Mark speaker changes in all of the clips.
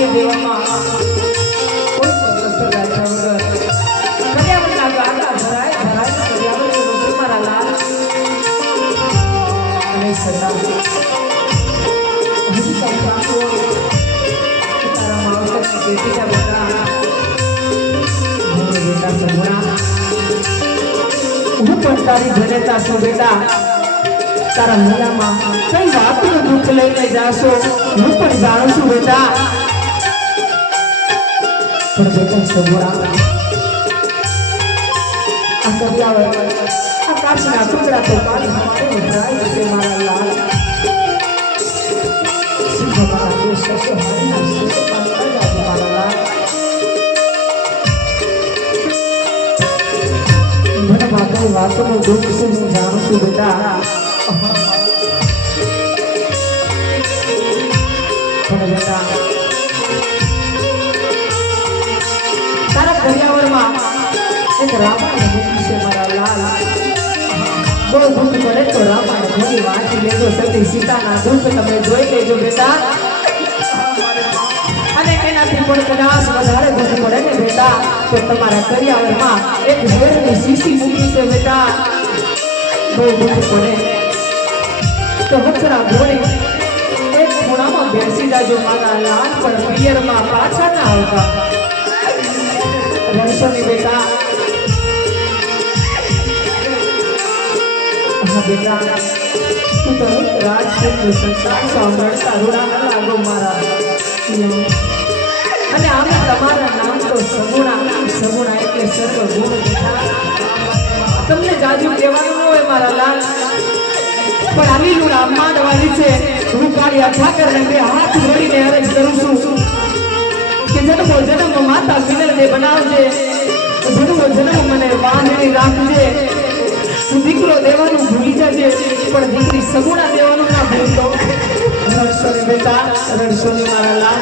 Speaker 1: બાપુએ દેવામાં કોઈ કસર રાખ્યા વગર કર્યાવરના ગાતા ભરાય ભરાય કર્યાવર રોજ મારા લાલ અને સદા હજી કઈ બાપુ તારા માવતરની બેટીના બેટા બેટા પણ દુઃખ લઈને જાશો? હું પણ જાણું છું, બેટા. બેટા સગુણા આ કર્યાવર આકાશના ટુકડા તો કાળી હવારે ઉભરાય છે મારા લાલ. મારા દેશ મારા દુઃખ છે હું જાણું છું બેટા એક રામાયણ મૂકી છે તો રામાયણ ઘણી વાંચી લેજો સતી સીતાના દુઃખ તમે જોઈ લેજો બેટા. અને એનાથી પણ કદાચ વધારે દુઃખ ને બેટા, તો તમારા કરિયાવરમાં એક ઝેરની શીશી મૂકી છે બેટા. બહુ દુઃખ પડે તો વચરા ઘોડી એક ખૂણામાં બેસી જાજો મારા લાલ પાછા ના આવતા. રણસોની બેટા. હા બેટા. મારા. અને આમે તમારા નામ તો સગુણા સગુણા એટલે સર્વ તમને જાજુ કહેવાનું હોય મારા લાલ. પણ આવી લીલું રામ માંડવાની છે. હું કાળી ઠાકરને બે હાથ જોડીને અરજ કરું છું કે જન્મો જન્મ માતા વિનરને બનાવજે. જન્મો જન્મ મને વાંધણી રાખજે. દીકરો દેવાનું ભૂલી જજે. પણ દીકરી સગુણા દેવાનું ના ભૂલતો રડશો ને બેટા રડશો ને મારા લાલ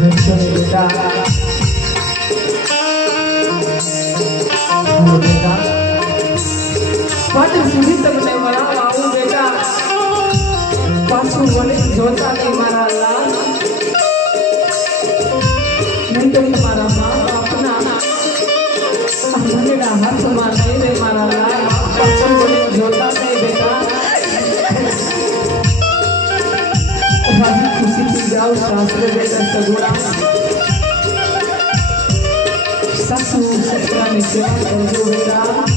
Speaker 1: રડશો સુધી તમને બેટા પાછું જોતા નહીં મારા લાલ નહીં તો મારા મા બાપના ભરેલા હાથમાં નહીં રે મારા લાલ પાછું જોતા નહીં બેટા ખુશીથી જાઓ સાસરે બેટા સગોડા સાસુ સસરાની સેવા કરજો બેટા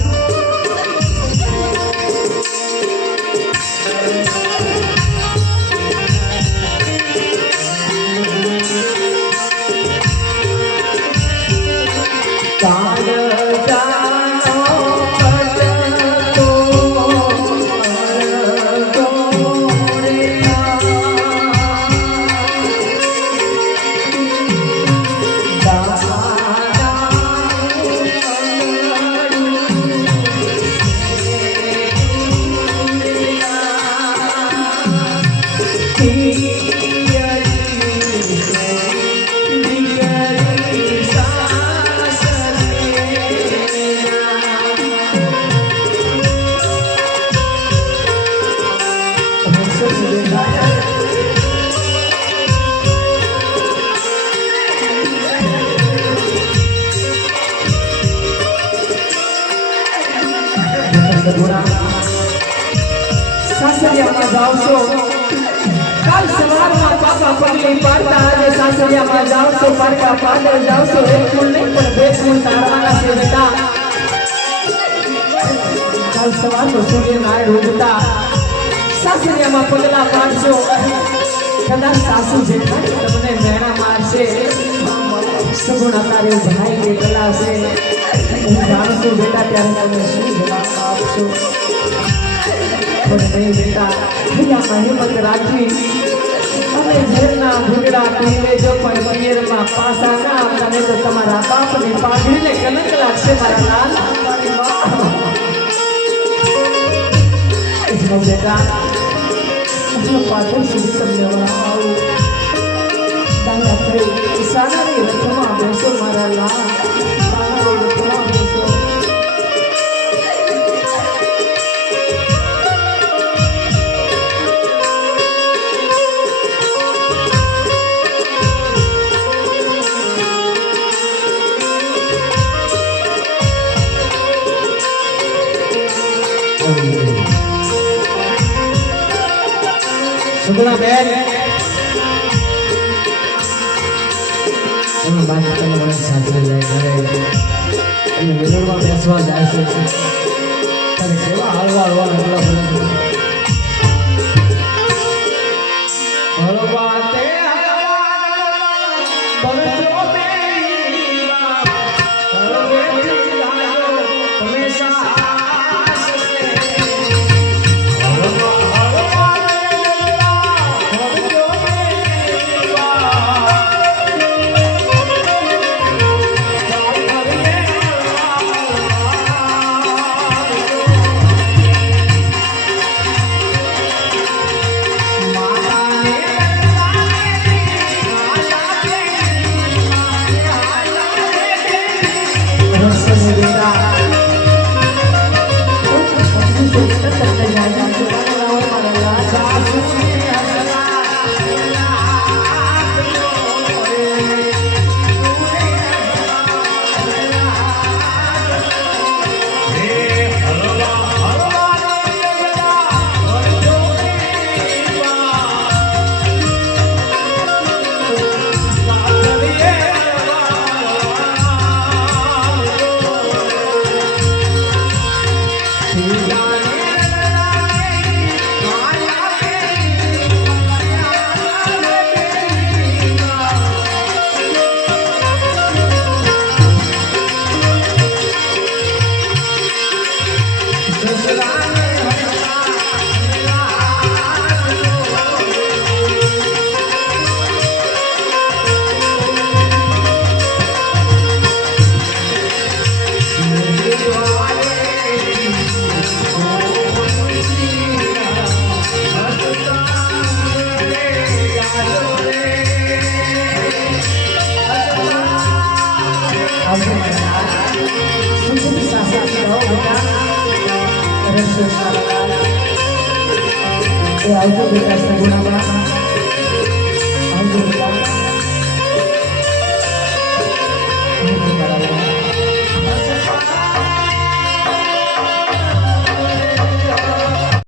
Speaker 1: સાસરિયામાં જાઓ છો કાલ સવારમાં પાપા પગલી પાડતા આજે સાસરિયામાં જાઓ છો પાડકા પાદર જાઓ છો નહીં પણ બે ફૂલ તારવાના છે બેટા કાલ સવારનો સૂર્ય નાય ઉગતા સાસરિયામાં પગલા પાડશો કદાચ સાસુ જેઠાણી તમને મેણા મારશે સગુણ અત્યારે ભાઈ કે છે હું જાણું છું બેટા ત્યારે તમે શું જવાબ છું પણ નહીં બેટા અહીંયા મહેમત રાખી ભૂગડા પીવે જો પણ પિયરમાં પાસા ના આવતા તો તમારા બાપની પાઘડીને કલંક લાગશે મારા લાલ બેટા પાછળ સુધી તમને વળાવું દાદા થઈ મારા લાલ સગુણા બેન એમના બાપ પોતાના મને સાથે જાય ઘરે અને મિલનમાં બેસવા જાય છે. અને કેવા હળવા હળવા એટલા બધા Thank you.